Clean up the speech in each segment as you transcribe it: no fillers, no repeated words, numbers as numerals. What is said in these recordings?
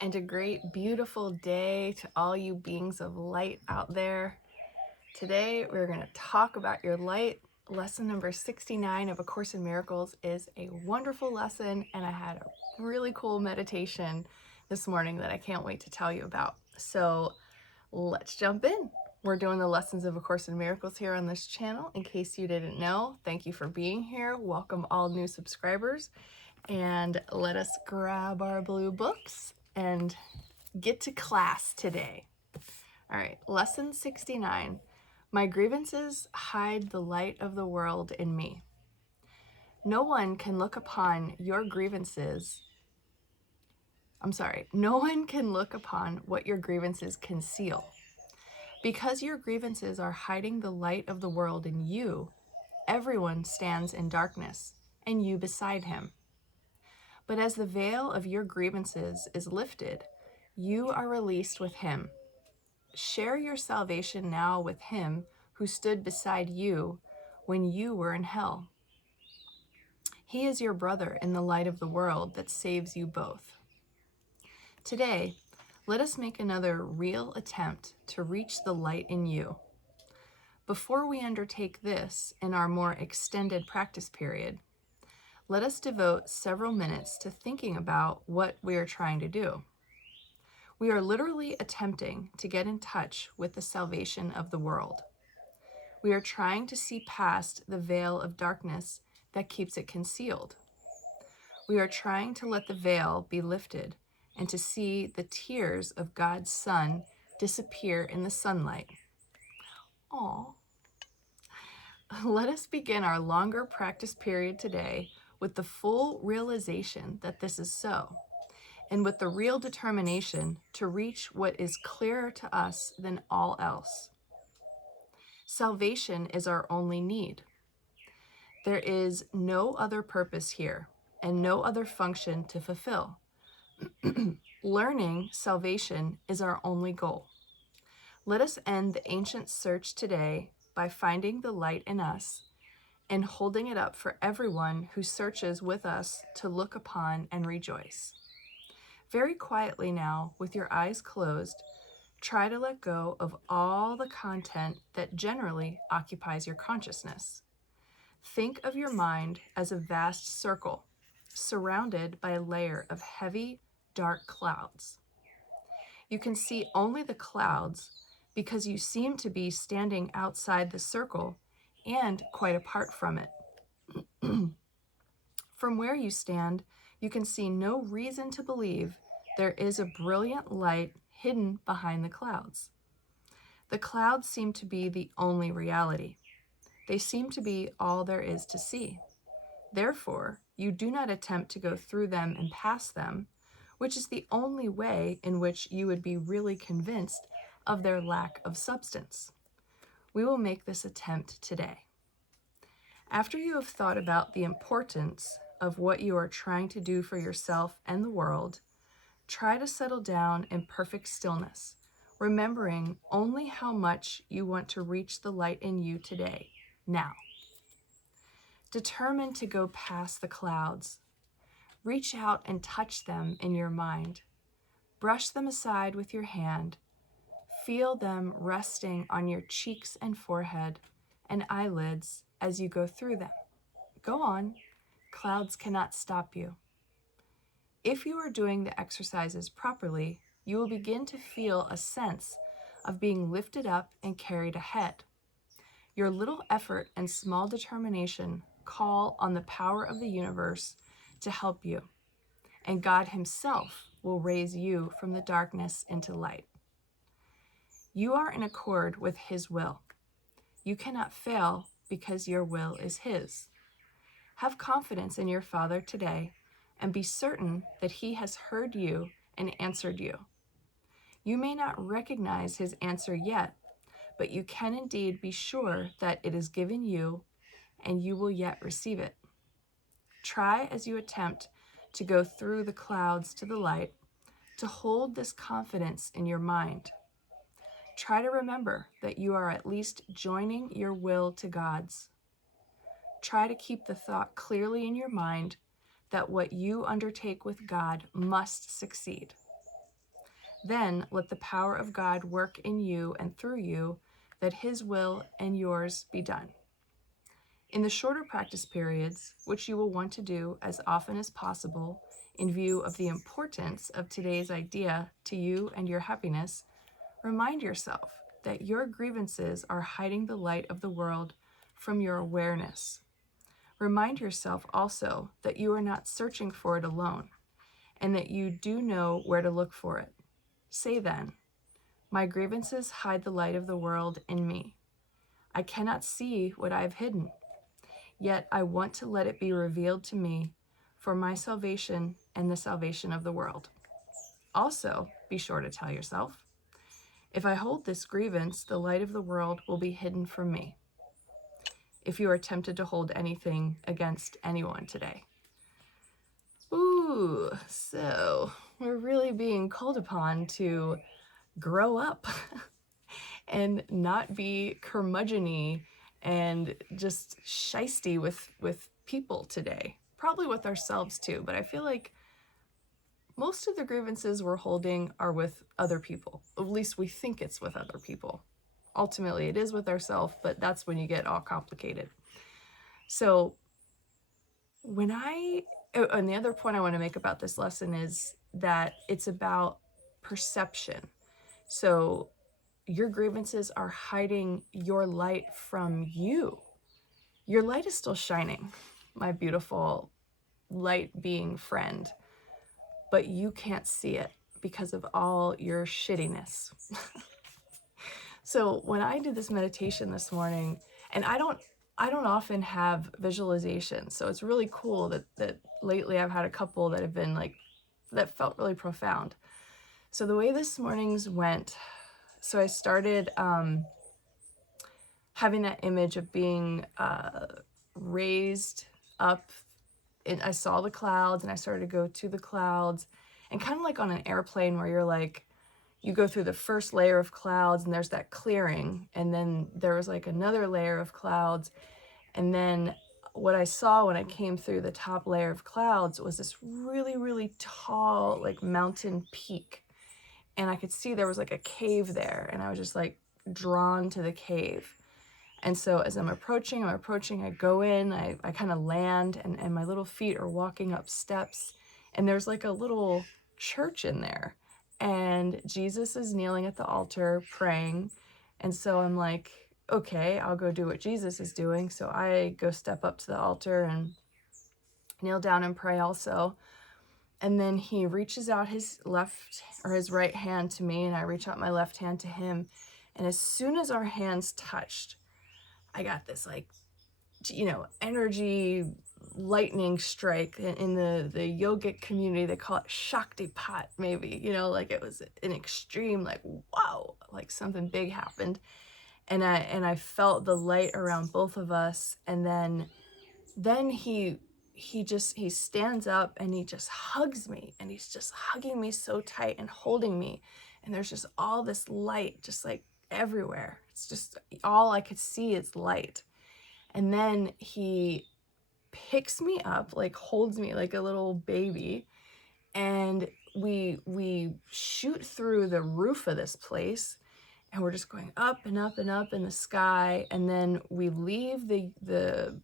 and a great, beautiful day to all you beings of light out there. Today, we're going to talk about your light. Lesson number 69 of A Course in Miracles is a wonderful lesson, and I had a really cool meditation this morning that I can't wait to tell you about. So let's jump in. We're doing the lessons of A Course in Miracles here on this channel. In case you didn't know, thank you for being here. Welcome all new subscribers. And let us grab our blue books and get to class today. All right, lesson 69. My grievances hide the light of the world in me. No one can look upon your grievances. No one can look upon what your grievances conceal. Because your grievances are hiding the light of the world in you, everyone stands in darkness, and you beside him. But as the veil of your grievances is lifted, you are released with him. Share your salvation now with him who stood beside you when you were in hell. He is your brother in the light of the world that saves you both. Today, let us make another real attempt to reach the light in you. Before we undertake this in our more extended practice period, let us devote several minutes to thinking about what we are trying to do. We are literally attempting to get in touch with the salvation of the world. We are trying to see past the veil of darkness that keeps it concealed. We are trying to let the veil be lifted and to see the tears of God's Son disappear in the sunlight. Aww. Let us begin our longer practice period today with the full realization that this is so, and with the real determination to reach what is clearer to us than all else. Salvation is our only need. There is no other purpose here and no other function to fulfill. Learning salvation is our only goal. Let us end the ancient search today by finding the light in us and holding it up for everyone who searches with us to look upon and rejoice. Very quietly now, with your eyes closed, try to let go of all the content that generally occupies your consciousness. Think of your mind as a vast circle, surrounded by a layer of heavy, dark clouds. You can see only the clouds because you seem to be standing outside the circle and quite apart from it. From where you stand, you can see no reason to believe there is a brilliant light hidden behind the clouds. The clouds seem to be the only reality. They seem to be all there is to see. Therefore, you do not attempt to go through them and past them, which is the only way in which you would be really convinced of their lack of substance. We will make this attempt today. After you have thought about the importance of what you are trying to do for yourself and the world, try to settle down in perfect stillness, remembering only how much you want to reach the light in you today, now. Determine to go past the clouds. Reach out and touch them in your mind. Brush them aside with your hand. Feel them resting on your cheeks and forehead and eyelids as you go through them. Go on. Clouds cannot stop you. If you are doing the exercises properly, you will begin to feel a sense of being lifted up and carried ahead. Your little effort and small determination call on the power of the universe to help you, and God Himself will raise you from the darkness into light. You are in accord with His will. You cannot fail because your will is His. Have confidence in your Father today and be certain that He has heard you and answered you. You may not recognize His answer yet, but you can indeed be sure that it is given you and you will yet receive it. Try as you attempt to go through the clouds to the light to hold this confidence in your mind. Try to remember that you are at least joining your will to God's. Try to keep the thought clearly in your mind that what you undertake with God must succeed. Then let the power of God work in you and through you, that his will and yours be done. In the shorter practice periods, which you will want to do as often as possible in view of the importance of today's idea to you and your happiness, remind yourself that your grievances are hiding the light of the world from your awareness. Remind yourself also that you are not searching for it alone, and that you do know where to look for it. Say then, my grievances hide the light of the world in me. I cannot see what I have hidden, yet I want to let it be revealed to me for my salvation and the salvation of the world. Also, be sure to tell yourself, if I hold this grievance, the light of the world will be hidden from me. If you are tempted to hold anything against anyone today. Ooh, so we're really being called upon to grow up and not be curmudgeon-y and just shisty with people today. Probably with ourselves too, but I feel like most of the grievances we're holding are with other people. At least we think it's with other people. Ultimately, it is with ourselves, but that's when you get all complicated. So and the other point I want to make about this lesson is that it's about perception. So your grievances are hiding your light from you. Your light is still shining, my beautiful light being friend, but you can't see it because of all your shittiness. So when I did this meditation this morning, and I don't often have visualizations, so it's really cool that lately I've had a couple that have been like, that felt really profound. So the way this morning's went, so I started having that image of being raised up, and I saw the clouds and I started to go to the clouds, and kind of like on an airplane where you're like, you go through the first layer of clouds and there's that clearing, and then there was like another layer of clouds, and then what I saw when I came through the top layer of clouds was this really, really tall like mountain peak, and I could see there was like a cave there, and I was just like drawn to the cave. And so as I'm approaching, I go in, I kind of land, and my little feet are walking up steps, and there's like a little church in there, and Jesus is kneeling at the altar praying. And so I'm like, okay, I'll go do what Jesus is doing. So I go step up to the altar and kneel down and pray also. And then he reaches out his left or his right hand to me, and I reach out my left hand to him. And as soon as our hands touched, I got this like, energy lightning strike. In the yogic community, they call it Shaktipat, maybe, like it was an extreme, like, wow, like something big happened. And I felt the light around both of us. And then he stands up and he just hugs me, and he's just hugging me so tight and holding me. And there's just all this light just like everywhere. It's just all I could see is light. And then he picks me up, like holds me like a little baby, and we shoot through the roof of this place, and we're just going up and up and up in the sky. And then we leave the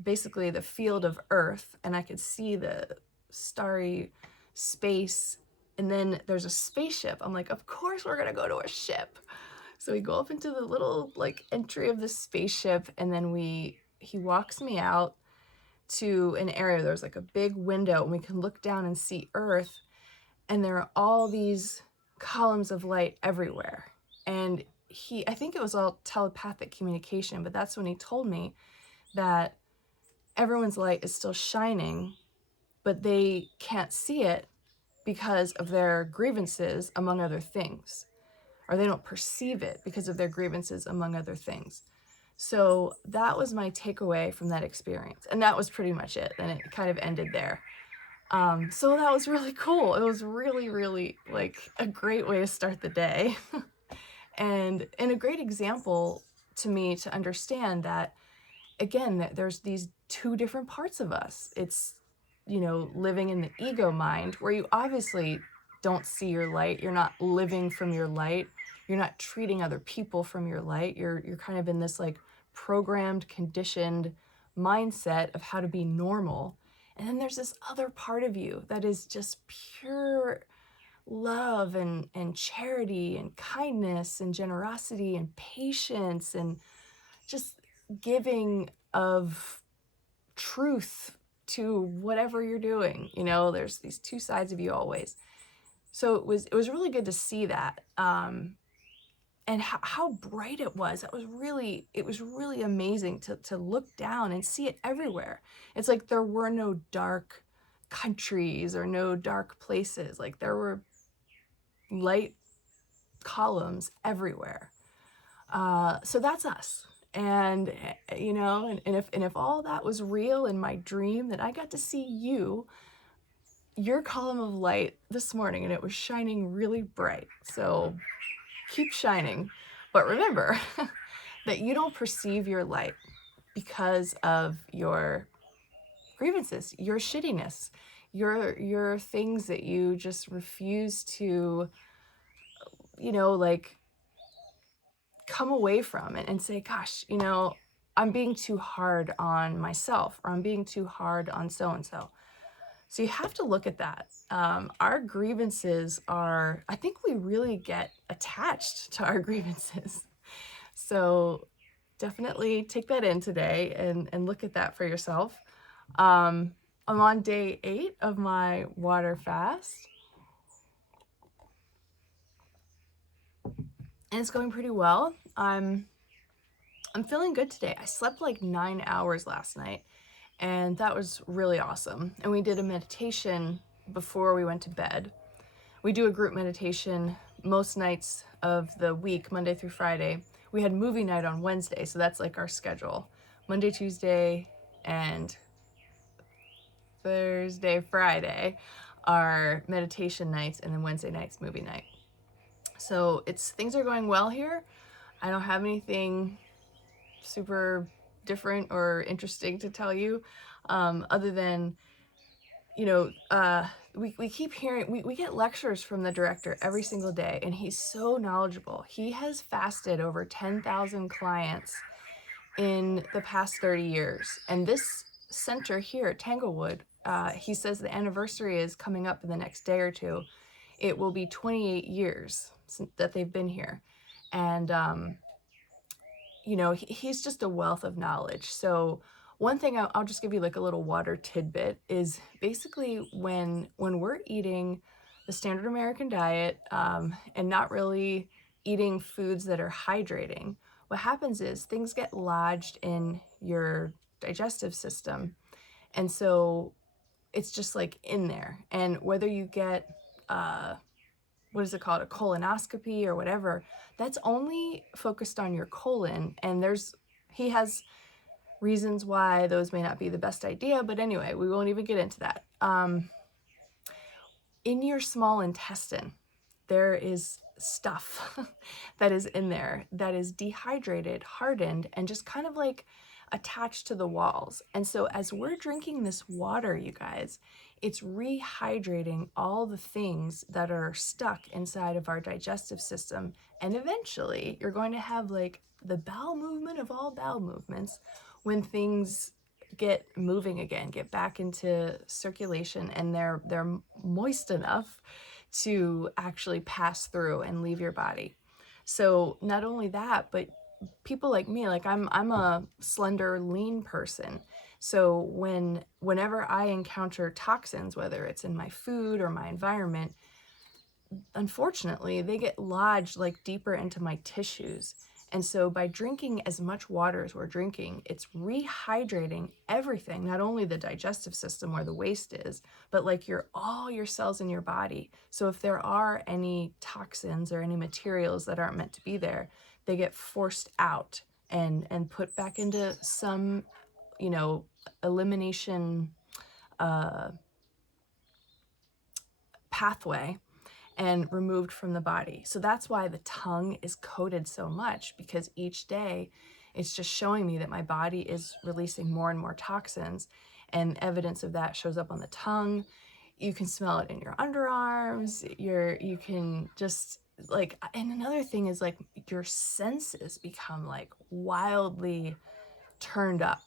basically the field of Earth, and I could see the starry space. And then there's a spaceship. I'm like, of course we're gonna go to a ship. So we go up into the little like entry of the spaceship, and then he walks me out to an area. There's like a big window, and we can look down and see Earth, and there are all these columns of light everywhere. And I think it was all telepathic communication, but that's when he told me that everyone's light is still shining, but they can't see it because of their grievances, among other things. Or they don't perceive it because of their grievances, among other things. So that was my takeaway from that experience. And that was pretty much it. And it kind of ended there. So that was really cool. It was really, really like a great way to start the day. and a great example to me to understand that, again, that there's these two different parts of us. It's, living in the ego mind, where you obviously don't see your light. You're not living from your light. You're not treating other people from your light. You're kind of in this like programmed, conditioned mindset of how to be normal. And then there's this other part of you that is just pure love and charity and kindness and generosity and patience and just giving of truth to whatever you're doing. You know, there's these two sides of you always. So it was really good to see that, and how bright it was. It was really amazing to look down and see it everywhere. It's like there were no dark countries or no dark places. Like there were light columns everywhere. So that's us. And you know, and if all that was real in my dream, then I got to see your column of light this morning, and it was shining really bright. So keep shining. But remember that you don't perceive your light because of your grievances, your shittiness, your things that you just refuse to, you know, like come away from it and say, gosh, you know, I'm being too hard on myself, or I'm being too hard on so-and-so. So you have to look at that. Our grievances are, I think we really get attached to our grievances. So definitely take that in today and look at that for yourself. I'm on day 8 of my water fast. And it's going pretty well. I'm feeling good today. I slept like 9 hours last night, and that was really awesome. And we did a meditation before we went to bed. We do a group meditation most nights of the week, Monday through Friday. We had movie night on Wednesday, so that's like our schedule. Monday, Tuesday, and Thursday, Friday are meditation nights, and then Wednesday nights movie night. So things are going well here. I don't have anything super different or interesting to tell you, other than, you know, we keep hearing, we get lectures from the director every single day, and he's so knowledgeable. He has fasted over 10,000 clients in the past 30 years. And this center here at Tanglewood, he says the anniversary is coming up in the next day or two. It will be 28 years that they've been here. And, you know, he's just a wealth of knowledge. So one thing I'll just give you like a little water tidbit is basically when we're eating the standard American diet, and not really eating foods that are hydrating, what happens is things get lodged in your digestive system. And so it's just like in there. And whether you get, what is it called, a colonoscopy or whatever, that's only focused on your colon. And he has reasons why those may not be the best idea, but anyway, we won't even get into that. In your small intestine, there is stuff that is in there that is dehydrated, hardened, and just kind of like attached to the walls. And so as we're drinking this water, you guys, it's rehydrating all the things that are stuck inside of our digestive system. And eventually you're going to have like the bowel movement of all bowel movements when things get moving again, get back into circulation, and they're moist enough to actually pass through and leave your body. So not only that, but people like me, like I'm a slender, lean person. So whenever I encounter toxins, whether it's in my food or my environment, unfortunately, they get lodged like deeper into my tissues. And so by drinking as much water as we're drinking, it's rehydrating everything, not only the digestive system where the waste is, but like all your cells in your body. So if there are any toxins or any materials that aren't meant to be there, they get forced out and put back into some, you know, elimination pathway and removed from the body. So that's why the tongue is coated so much, because each day it's just showing me that my body is releasing more and more toxins, and evidence of that shows up on the tongue. you can smell it in your underarms, you can just like, and another thing is like your senses become like wildly turned up.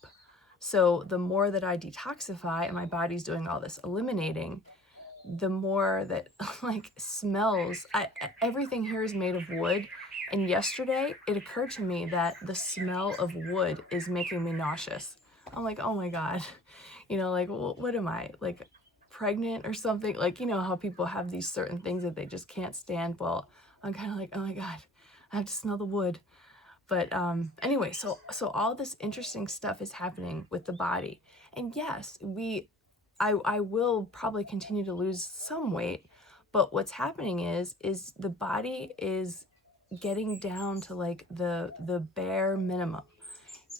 So the more that I detoxify and my body's doing all this eliminating, the more that like smells, everything here is made of wood. And yesterday it occurred to me that the smell of wood is making me nauseous. I'm like, oh my God, like, what am I, like pregnant or something? Like, how people have these certain things that they just can't stand. Well, I'm kind of like, oh my God, I have to smell the wood. But anyway, so all this interesting stuff is happening with the body. And yes, I will probably continue to lose some weight, but what's happening is the body is getting down to like the bare minimum.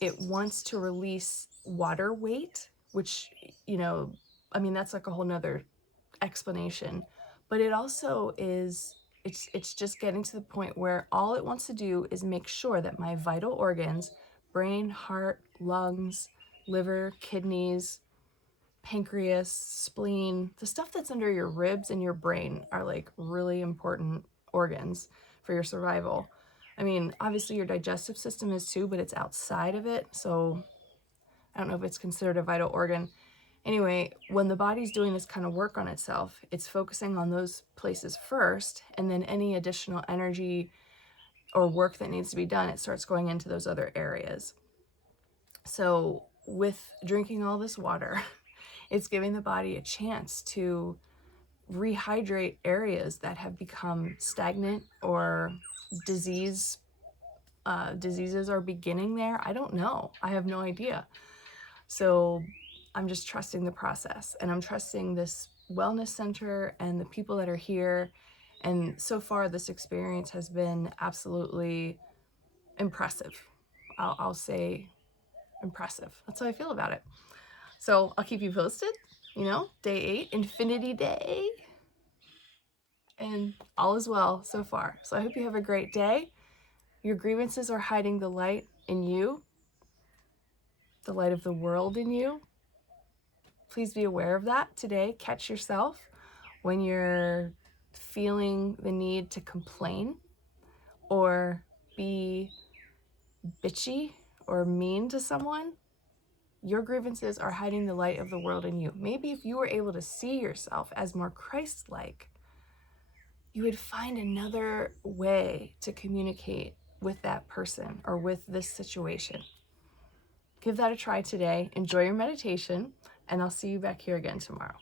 It wants to release water weight, which, I mean, that's like a whole nother explanation, but it also is, it's just getting to the point where all it wants to do is make sure that my vital organs, brain, heart, lungs, liver, kidneys, pancreas, spleen, the stuff that's under your ribs and your brain are like really important organs for your survival. I mean, obviously your digestive system is too, but it's outside of it, so I don't know if it's considered a vital organ. Anyway, when the body's doing this kind of work on itself, it's focusing on those places first, and then any additional energy or work that needs to be done, it starts going into those other areas. So with drinking all this water, it's giving the body a chance to rehydrate areas that have become stagnant or diseases are beginning there. I don't know. I have no idea. So I'm just trusting the process, and I'm trusting this wellness center and the people that are here. And so far, this experience has been absolutely impressive. I'll say impressive. That's how I feel about it. So I'll keep you posted, day 8, Infinity Day. And all is well so far. So I hope you have a great day. Your grievances are hiding the light in you, the light of the world in you. Please be aware of that today. Catch yourself when you're feeling the need to complain or be bitchy or mean to someone. Your grievances are hiding the light of the world in you. Maybe if you were able to see yourself as more Christ-like, you would find another way to communicate with that person or with this situation. Give that a try today. Enjoy your meditation, and I'll see you back here again tomorrow.